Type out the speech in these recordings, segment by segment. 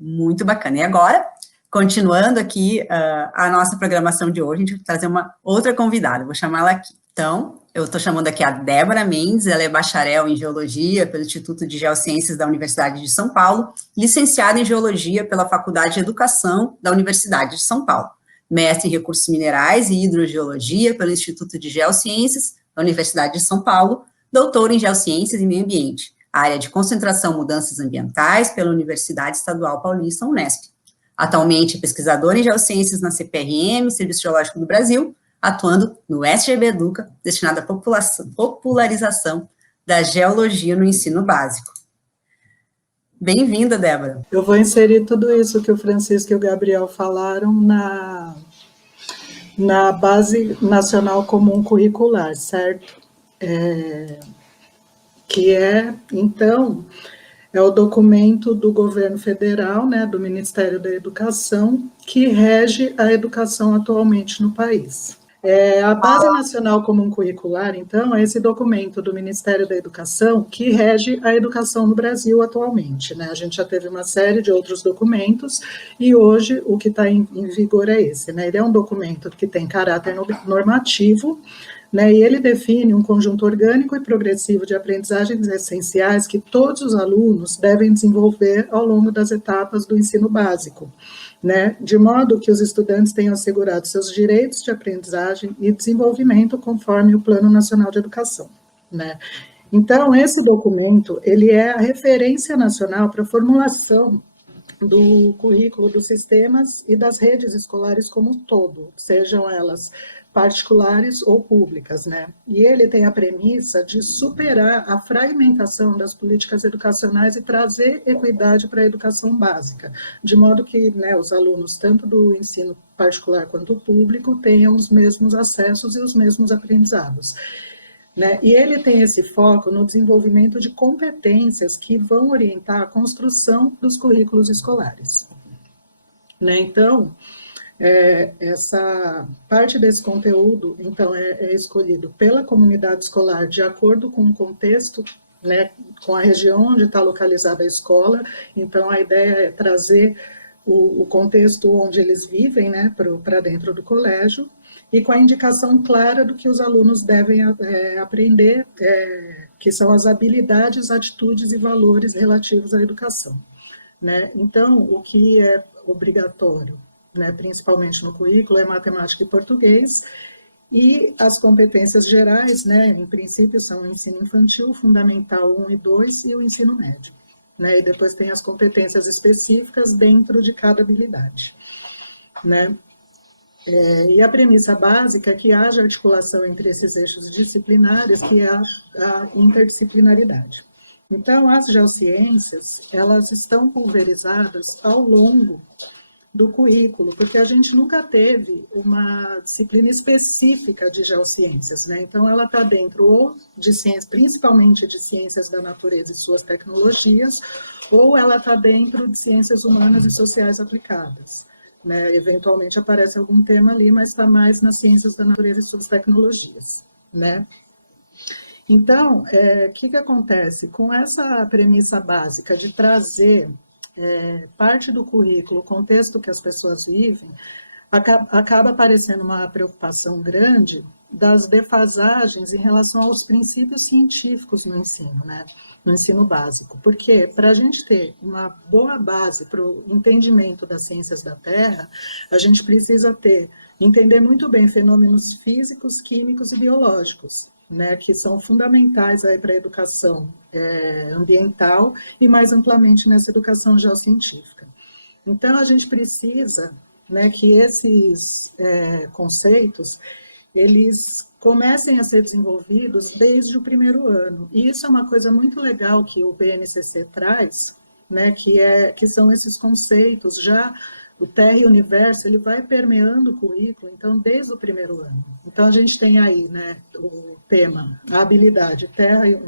Muito bacana. E agora, continuando aqui a nossa programação de hoje, a gente vai trazer uma outra convidada, vou chamá-la aqui. Então, eu estou chamando aqui a Débora Mendes, ela é bacharel em Geologia pelo Instituto de Geociências da Universidade de São Paulo, licenciada em Geologia pela Faculdade de Educação da Universidade de São Paulo, mestre em Recursos Minerais e Hidrogeologia pelo Instituto de Geociências da Universidade de São Paulo, doutora em Geociências e Meio Ambiente, área de concentração Mudanças Ambientais pela Universidade Estadual Paulista, Unesp. Atualmente é pesquisadora em Geociências na CPRM, Serviço Geológico do Brasil, atuando no SGB Educa, destinado à popularização da geologia no ensino básico. Bem-vinda, Débora. Eu vou inserir tudo isso que o Francisco e o Gabriel falaram na Base Nacional Comum Curricular, certo? Que é, então, é o documento do governo federal, né, do Ministério da Educação, que rege a educação atualmente no país. A Base Nacional Comum Curricular, então, é esse documento do Ministério da Educação que rege a educação no Brasil atualmente, né? A gente já teve uma série de outros documentos e hoje o que está em vigor é esse, né? Ele é um documento que tem caráter normativo, né, e ele define um conjunto orgânico e progressivo de aprendizagens essenciais que todos os alunos devem desenvolver ao longo das etapas do ensino básico, né, de modo que os estudantes tenham assegurado seus direitos de aprendizagem e desenvolvimento conforme o Plano Nacional de Educação, né. Então, esse documento, ele é a referência nacional para a formulação do currículo dos sistemas e das redes escolares como um todo, sejam elas particulares ou públicas, né? E ele tem a premissa de superar a fragmentação das políticas educacionais e trazer equidade para a educação básica, de modo que, né, os alunos, tanto do ensino particular quanto público, tenham os mesmos acessos e os mesmos aprendizados, né? E ele tem esse foco no desenvolvimento de competências que vão orientar a construção dos currículos escolares, né? Então, essa parte desse conteúdo, então, é escolhido pela comunidade escolar de acordo com o contexto, né, com a região onde está localizada a escola. Então, a ideia é trazer o contexto onde eles vivem, né, para dentro do colégio, e com a indicação clara do que os alunos devem aprender, que são as habilidades, atitudes e valores relativos à educação, né? Então, o que é obrigatório, né, principalmente no currículo, é matemática e português, e as competências gerais, né, em princípio, são o ensino infantil, fundamental 1 e 2, e o ensino médio, né, e depois tem as competências específicas dentro de cada habilidade, né. E a premissa básica é que haja articulação entre esses eixos disciplinares, que é a interdisciplinaridade. Então, as geociências, elas estão pulverizadas ao longo do currículo, porque a gente nunca teve uma disciplina específica de geociências, né? Então, ela está dentro ou de ciências, principalmente de ciências da natureza e suas tecnologias, ou ela está dentro de ciências humanas e sociais aplicadas, né? Eventualmente aparece algum tema ali, mas está mais nas ciências da natureza e suas tecnologias, né? Então, o que acontece? Com essa premissa básica de trazer parte do currículo, o contexto que as pessoas vivem, acaba aparecendo uma preocupação grande das defasagens em relação aos princípios científicos no ensino, né? No ensino básico. Porque para a gente ter uma boa base para o entendimento das ciências da Terra, a gente precisa entender muito bem fenômenos físicos, químicos e biológicos, né, que são fundamentais para a educação ambiental e mais amplamente nessa educação geocientífica. Então, a gente precisa, né, que esses conceitos, eles comecem a ser desenvolvidos desde o primeiro ano. E isso é uma coisa muito legal que o BNCC traz, né, que são esses conceitos já. O Terra e o Universo, ele vai permeando o currículo, então, desde o primeiro ano. Então, a gente tem aí, né, o tema, a habilidade, Terra e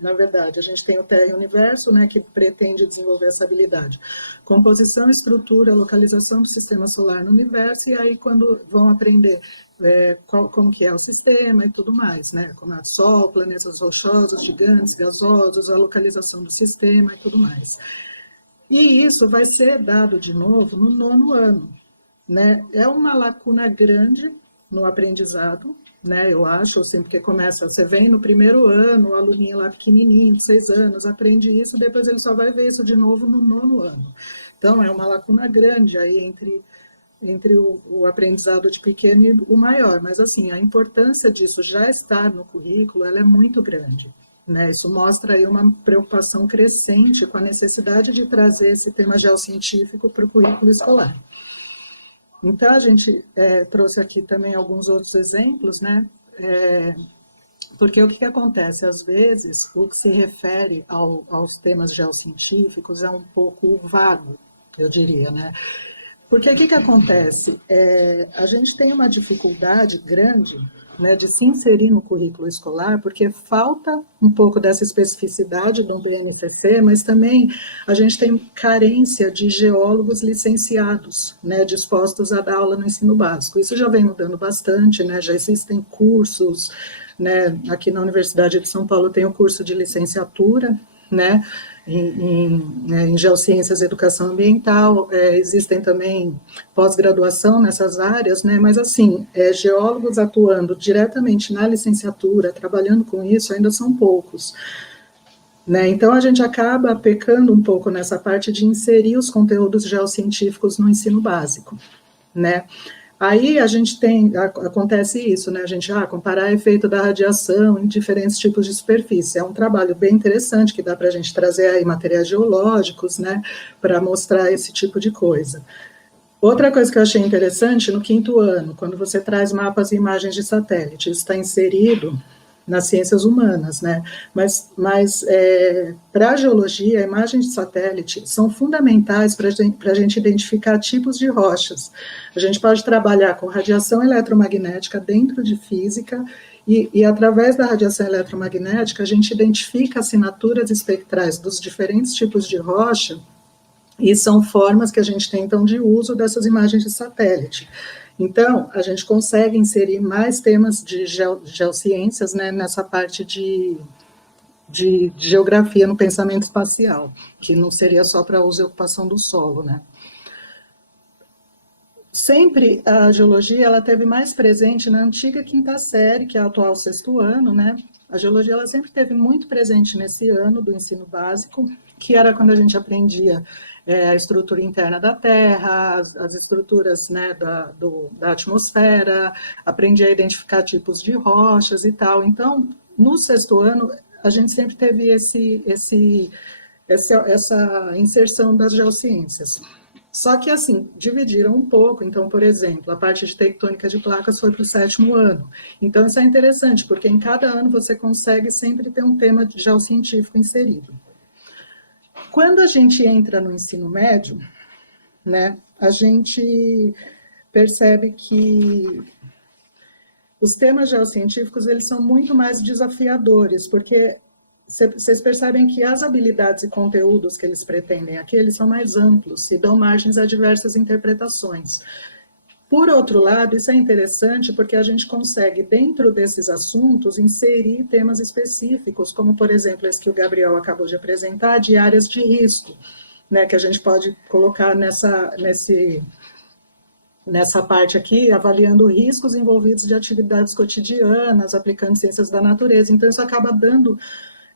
na verdade, a gente tem o Terra e o Universo, né, que pretende desenvolver essa habilidade. Composição, estrutura, localização do sistema solar no universo, e aí quando vão aprender como que é o sistema e tudo mais, né, como é o Sol, planetas rochosos, gigantes, gasosos, a localização do sistema e tudo mais. E isso vai ser dado de novo no 9º ano, né? É uma lacuna grande no aprendizado, né? Eu acho, assim, porque começa, você vem no 1º ano, o aluninho lá pequenininho, de 6 anos, aprende isso, depois ele só vai ver isso de novo no 9º ano. Então, é uma lacuna grande aí entre o aprendizado de pequeno e o maior, mas assim, a importância disso já estar no currículo, ela é muito grande, né? Isso mostra aí uma preocupação crescente com a necessidade de trazer esse tema geocientífico para o currículo escolar. Então, a gente trouxe aqui também alguns outros exemplos, né? Porque o que acontece? Às vezes, o que se refere aos temas geocientíficos é um pouco vago, eu diria, né? Porque o que acontece? A gente tem uma dificuldade grande, né, de se inserir no currículo escolar, porque falta um pouco dessa especificidade do BNCC, mas também a gente tem carência de geólogos licenciados, né, dispostos a dar aula no ensino básico. Isso já vem mudando bastante, né, já existem cursos, né, aqui na Universidade de São Paulo tem o curso de licenciatura, né, em geociências e educação ambiental, existem também pós-graduação nessas áreas, né, mas assim, geólogos atuando diretamente na licenciatura, trabalhando com isso, ainda são poucos. Né, então a gente acaba pecando um pouco nessa parte de inserir os conteúdos geocientíficos no ensino básico, né. Aí a gente acontece isso, né? A gente comparar efeito da radiação em diferentes tipos de superfície. É um trabalho bem interessante que dá para a gente trazer aí materiais geológicos, né? Para mostrar esse tipo de coisa. Outra coisa que eu achei interessante, no 5º ano, quando você traz mapas e imagens de satélite, isso está inserido nas ciências humanas, né? Mas para a geologia, imagens de satélite são fundamentais para a gente identificar tipos de rochas. A gente pode trabalhar com radiação eletromagnética dentro de física e através da radiação eletromagnética a gente identifica assinaturas espectrais dos diferentes tipos de rocha e são formas que a gente tem, então, de uso dessas imagens de satélite. Então, a gente consegue inserir mais temas de geociências, né, nessa parte de geografia no pensamento espacial, que não seria só para uso e ocupação do solo, né. Sempre a geologia ela teve mais presente na antiga 5ª série, que é a atual 6º ano, né. A geologia ela sempre teve muito presente nesse ano do ensino básico, que era quando a gente aprendia a estrutura interna da Terra, as estruturas, né, da atmosfera, aprendia a identificar tipos de rochas e tal. Então, no 6º ano, a gente sempre teve essa inserção das geociências. Só que, assim, dividiram um pouco. Então, por exemplo, a parte de tectônica de placas foi para o 7º ano. Então, isso é interessante, porque em cada ano você consegue sempre ter um tema geocientífico inserido. Quando a gente entra no ensino médio, né, a gente percebe que os temas geocientíficos eles são muito mais desafiadores, porque vocês percebem que as habilidades e conteúdos que eles pretendem aqui, eles são mais amplos e dão margens a diversas interpretações. Por outro lado, isso é interessante porque a gente consegue, dentro desses assuntos, inserir temas específicos, como, por exemplo, esse que o Gabriel acabou de apresentar, de áreas de risco, né, que a gente pode colocar nessa parte aqui, avaliando riscos envolvidos de atividades cotidianas, aplicando ciências da natureza. Então, isso acaba dando,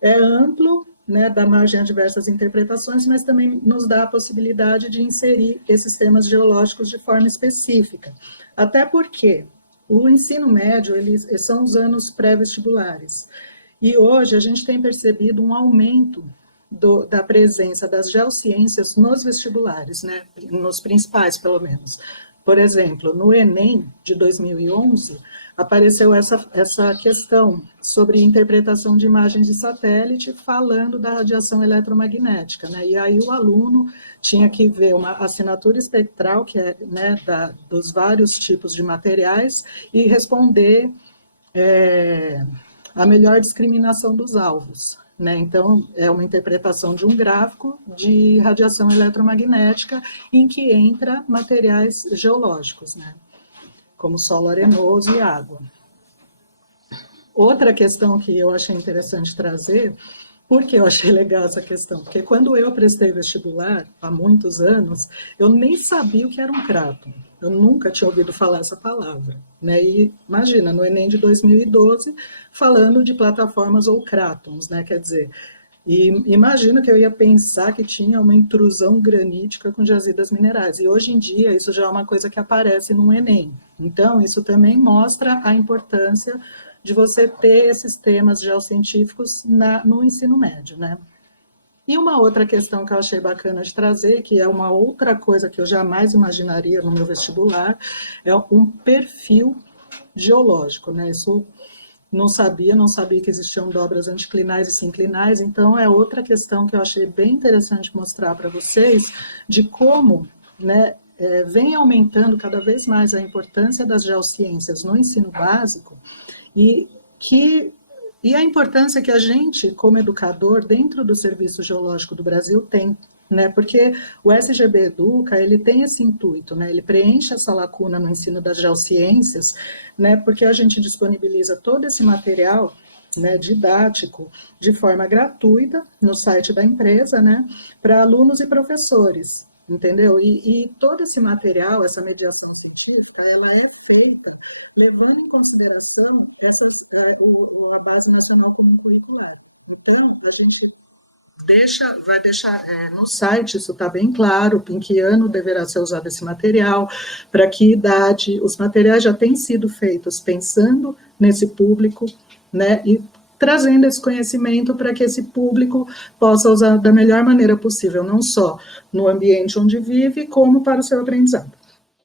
amplo, né, dá margem a diversas interpretações, mas também nos dá a possibilidade de inserir esses temas geológicos de forma específica. Até porque o ensino médio, eles são os anos pré-vestibulares. E hoje a gente tem percebido um aumento da presença das geociências nos vestibulares, né, nos principais, pelo menos. Por exemplo, no Enem de 2011, apareceu essa questão sobre interpretação de imagens de satélite, falando da radiação eletromagnética, né? E aí o aluno tinha que ver uma assinatura espectral, que é, né, dos vários tipos de materiais, e responder a melhor discriminação dos alvos. Né? Então, é uma interpretação de um gráfico de radiação eletromagnética em que entra materiais geológicos, né? Como solo arenoso e água. Outra questão que eu achei interessante trazer, Por que eu achei legal essa questão? Porque quando eu prestei vestibular, há muitos anos, eu nem sabia o que era um Kratom. Eu nunca tinha ouvido falar essa palavra. Né? E imagina, no Enem de 2012, falando de plataformas ou Kratons, né? Quer dizer, e imagino que eu ia pensar que tinha uma intrusão granítica com jazidas minerais. E hoje em dia isso já é uma coisa que aparece no Enem. Então, isso também mostra a importância de você ter esses temas geocientíficos no ensino médio, né? E uma outra questão que eu achei bacana de trazer, que é uma outra coisa que eu jamais imaginaria no meu vestibular, é um perfil geológico, né? Isso não sabia que existiam dobras anticlinais e sinclinais, então é outra questão que eu achei bem interessante mostrar para vocês, de como, né, vem aumentando cada vez mais a importância das geociências no ensino básico, e a importância que a gente, como educador, dentro do Serviço Geológico do Brasil, tem, né? Porque o SGB Educa, ele tem esse intuito, né? Ele preenche essa lacuna no ensino das geociências, né? Porque a gente disponibiliza todo esse material, né, didático, de forma gratuita, no site da empresa, né? Para alunos e professores, entendeu? E todo esse material, essa mediação científica, ela é feita levando em consideração o abraço nacional como curricular. Então, a gente vai deixar no site, isso está bem claro, em que ano deverá ser usado esse material, para que idade. Os materiais já têm sido feitos pensando nesse público, né, e trazendo esse conhecimento para que esse público possa usar da melhor maneira possível, não só no ambiente onde vive, como para o seu aprendizado.